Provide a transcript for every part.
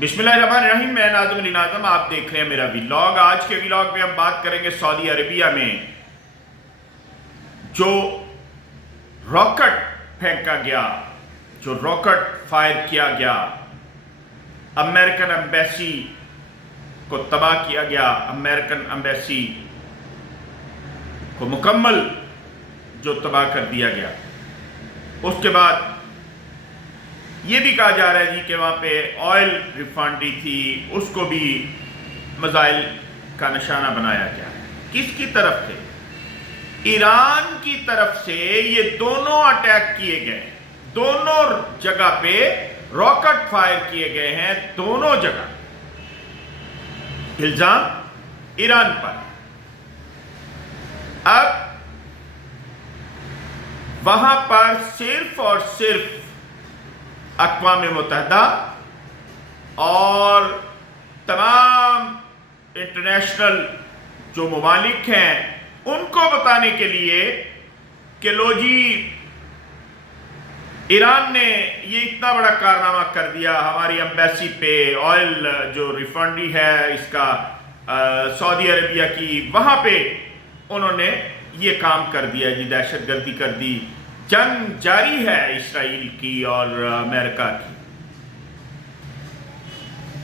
بسم اللہ الرحمن الرحیم، میں ناظم علی ناظم، آپ دیکھ رہے ہیں میرا ویلاگ۔ آج کے ویلاگ میں ہم بات کریں گے سعودی عربیہ میں جو راکٹ پھینکا گیا، جو راکٹ فائر کیا گیا، امریکن ایمبیسی کو تباہ کیا گیا، امریکن ایمبیسی کو مکمل جو تباہ کر دیا گیا۔ اس کے بعد یہ بھی کہا جا رہا ہے کہ وہاں پہ آئل ریفائنری تھی، اس کو بھی میزائل کا نشانہ بنایا گیا۔ کس کی طرف سے؟ ایران کی طرف سے یہ دونوں اٹیک کیے گئے، دونوں جگہ پہ راکٹ فائر کیے گئے ہیں، دونوں جگہ الزام ایران پر۔ اب وہاں پر صرف اور صرف اقوام متحدہ اور تمام انٹرنیشنل جو ممالک ہیں ان کو بتانے کے لیے کہ لو جی ایران نے یہ اتنا بڑا کارنامہ کر دیا، ہماری ایمبیسی پہ آئل جو ریفائنری ہے اس کا سعودی عربیہ کی، وہاں پہ انہوں نے یہ کام کر دیا جی، دہشت گردی کر دی۔ جنگ جاری ہے اسرائیل کی اور امریکہ کی۔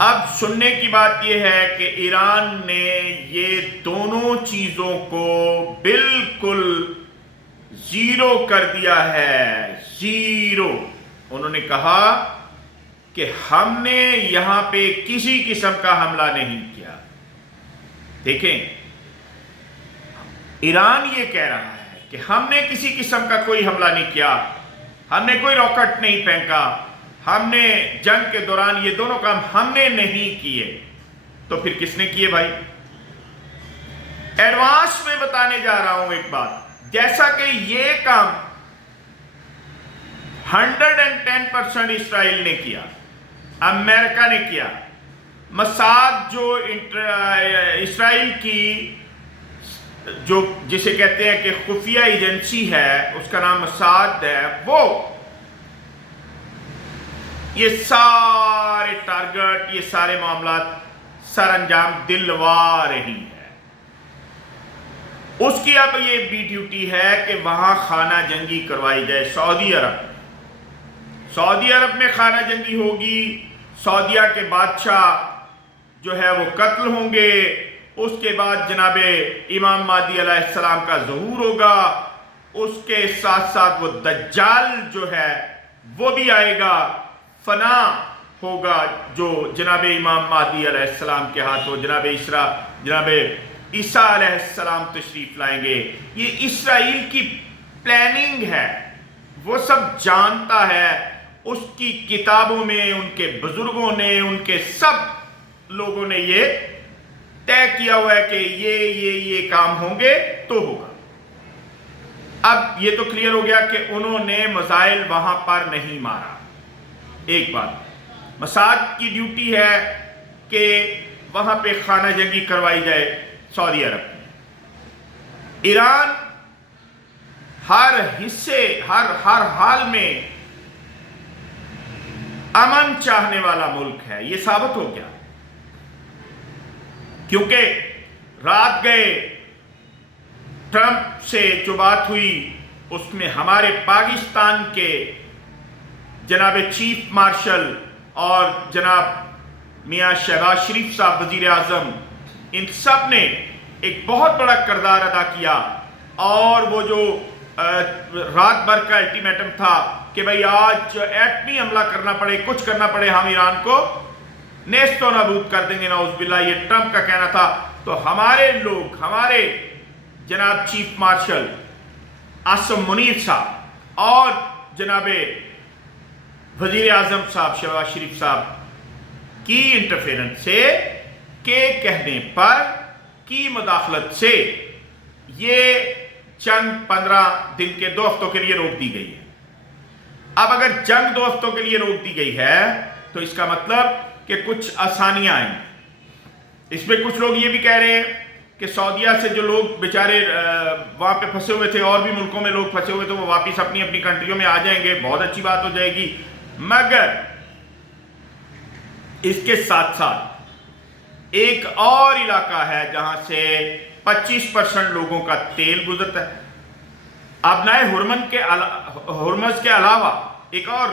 اب سننے کی بات یہ ہے کہ ایران نے یہ دونوں چیزوں کو بالکل زیرو کر دیا ہے، زیرو۔ انہوں نے کہا کہ ہم نے یہاں پہ کسی قسم کا حملہ نہیں کیا۔ دیکھیں، ایران یہ کہہ رہا ہے کہ ہم نے کسی قسم کا کوئی حملہ نہیں کیا، ہم نے کوئی راکٹ نہیں پھینکا، ہم نے جنگ کے دوران یہ دونوں کام ہم نے نہیں کیے۔ تو پھر کس نے کیے بھائی؟ ایڈوانس میں بتانے جا رہا ہوں ایک بات، جیسا کہ یہ کام 110% اسرائیل نے کیا، امریکہ نے کیا۔ موساد جو اسرائیل کی جو جسے کہتے ہیں کہ خفیہ ایجنسی ہے، اس کا نام موساد ہے، وہ یہ سارے ٹارگٹ، یہ سارے معاملات سر انجام دلوا رہی ہے۔ اس کی اب یہ بھی ڈیوٹی ہے کہ وہاں خانہ جنگی کروائی جائے سعودی عرب میں۔ سعودی عرب میں خانہ جنگی ہوگی، سعودیہ کے بادشاہ جو ہے وہ قتل ہوں گے، اس کے بعد جناب امام مہدی علیہ السلام کا ظہور ہوگا، اس کے ساتھ ساتھ وہ دجال جو ہے وہ بھی آئے گا، فنا ہوگا جو جناب امام مہدی علیہ السلام کے ہاتھوں جناب عیسیٰ علیہ السلام تشریف لائیں گے۔ یہ اسرائیل کی پلاننگ ہے، وہ سب جانتا ہے، اس کی کتابوں میں ان کے بزرگوں نے، ان کے سب لوگوں نے یہ طے کیا ہوا ہے کہ یہ کام ہوں گے تو ہوگا۔ اب یہ تو کلیئر ہو گیا کہ انہوں نے میزائل وہاں پر نہیں مارا۔ ایک بات، موساد کی ڈیوٹی ہے کہ وہاں پہ خانہ جنگی کروائی جائے سعودی عرب میں۔ ایران ہر حال میں امن چاہنے والا ملک ہے، یہ ثابت ہو گیا، کیونکہ رات گئے ٹرمپ سے جو بات ہوئی اس میں ہمارے پاکستان کے جناب چیف مارشل اور جناب میاں شہباز شریف صاحب وزیر اعظم، ان سب نے ایک بہت بڑا کردار ادا کیا، اور وہ جو رات بھر کا الٹیمیٹم تھا کہ بھئی آج ایٹمی حملہ کرنا پڑے، کچھ کرنا پڑے، ہم ایران کو نیست و نابود کر دیں گے، نعوذ باللہ، یہ ٹرمپ کا کہنا تھا۔ تو ہمارے لوگ، ہمارے جناب چیف مارشل عاصم منیر صاحب اور جناب وزیر اعظم صاحب شہباز شریف صاحب کی انٹرفیرنس سے، کے کہنے پر، کی مداخلت سے یہ جنگ 15 دن کے 2 ہفتوں کے لیے روک دی گئی ہے۔ اب اگر جنگ 2 ہفتوں کے لیے روک دی گئی ہے تو اس کا مطلب کہ کچھ آسانیاں آئیں۔ اس میں کچھ لوگ یہ بھی کہہ رہے ہیں کہ سعودیہ سے جو لوگ بیچارے وہاں پہ پھنسے ہوئے تھے، اور بھی ملکوں میں لوگ پھنسے ہوئے تھے، وہ واپس اپنی کنٹریوں میں آ جائیں گے، بہت اچھی بات ہو جائے گی۔ مگر اس کے ساتھ ساتھ ایک اور علاقہ ہے جہاں سے 25% لوگوں کا تیل گزرتا ہے۔ ابنائے ہرمز کے علاوہ ایک اور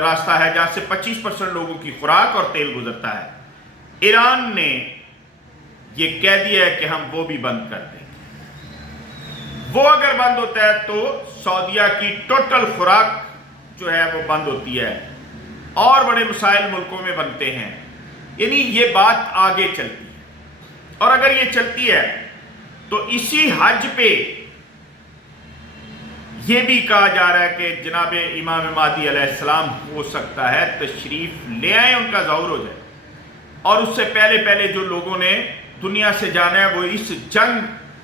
راستہ ہے جہاں سے 25% لوگوں کی خوراک اور تیل گزرتا ہے۔ ایران نے یہ کہہ دیا ہے کہ ہم وہ بھی بند کر دیں گے۔ وہ اگر بند ہوتا ہے تو سعودیہ کی ٹوٹل خوراک جو ہے وہ بند ہوتی ہے اور بڑے مسائل ملکوں میں بنتے ہیں۔ یعنی یہ بات آگے چلتی ہے، اور اگر یہ چلتی ہے تو اسی حج پہ یہ بھی کہا جا رہا ہے کہ جناب امام مہدی علیہ السلام ہو سکتا ہے تشریف لے آئیں، ان کا ظہور ہو جائے، اور اس سے پہلے جو لوگوں نے دنیا سے جانا ہے وہ اس جنگ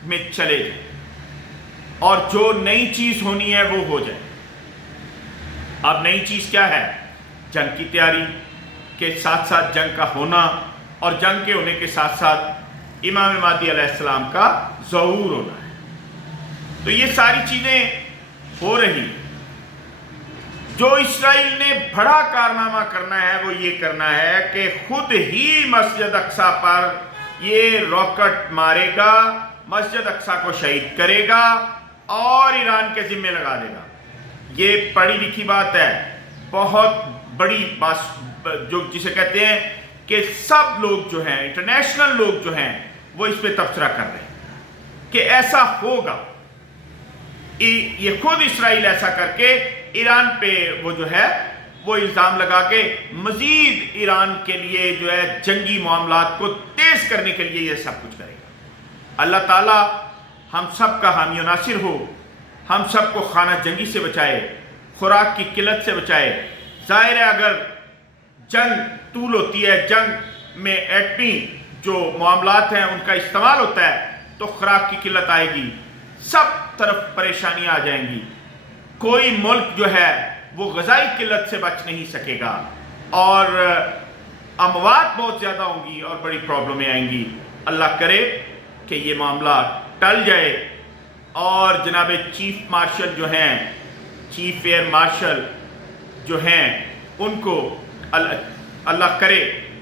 میں چلے جائیں، اور جو نئی چیز ہونی ہے وہ ہو جائے۔ اب نئی چیز کیا ہے؟ جنگ کی تیاری کے ساتھ ساتھ جنگ کا ہونا، اور جنگ کے ہونے کے ساتھ ساتھ امام مہدی علیہ السلام کا ظہور ہونا ہے۔ تو یہ ساری چیزیں ہو رہی۔ جو اسرائیل نے بڑا کارنامہ کرنا ہے وہ یہ کرنا ہے کہ خود ہی مسجد اقصی پر یہ راکٹ مارے گا، مسجد اقصی کو شہید کرے گا اور ایران کے ذمہ لگا دے گا۔ یہ پڑھی لکھی بات ہے، بہت بڑی بات جو جسے کہتے ہیں کہ سب لوگ جو ہیں، انٹرنیشنل لوگ جو ہیں، وہ اس پہ تبصرہ کر رہے ہیں کہ ایسا ہوگا۔ یہ خود اسرائیل ایسا کر کے ایران پہ وہ جو ہے وہ الزام لگا کے مزید ایران کے لیے جو ہے جنگی معاملات کو تیز کرنے کے لیے یہ سب کچھ کرے گا۔ اللہ تعالی ہم سب کا حامی و ناصر ہو، ہم سب کو خانہ جنگی سے بچائے، خوراک کی قلت سے بچائے۔ ظاہر ہے اگر جنگ طول ہوتی ہے، جنگ میں ایٹمی جو معاملات ہیں ان کا استعمال ہوتا ہے تو خوراک کی قلت آئے گی، سب طرف پریشانیاں آ جائیں گی، کوئی ملک جو ہے وہ غذائی قلت سے بچ نہیں سکے گا، اور اموات بہت زیادہ ہوں گی اور بڑی پرابلمیں آئیں گی۔ اللہ کرے کہ یہ معاملہ ٹل جائے، اور جناب چیف مارشل جو ہیں، چیف ایئر مارشل جو ہیں، ان کو اللہ کرے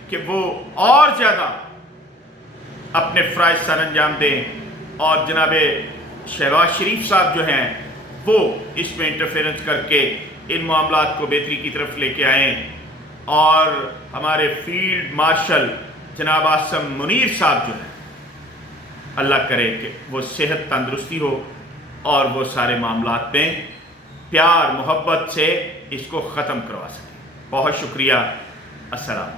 کہ وہ اور زیادہ اپنے فرائض سر انجام دیں، اور جناب شہباز شریف صاحب جو ہیں وہ اس میں انٹرفیرنس کر کے ان معاملات کو بہتری کی طرف لے کے آئیں، اور ہمارے فیلڈ مارشل جناب عاصم منیر صاحب جو ہیں، اللہ کرے کہ وہ صحت تندرستی ہو اور وہ سارے معاملات میں پیار محبت سے اس کو ختم کروا سکیں۔ بہت شکریہ، السلام۔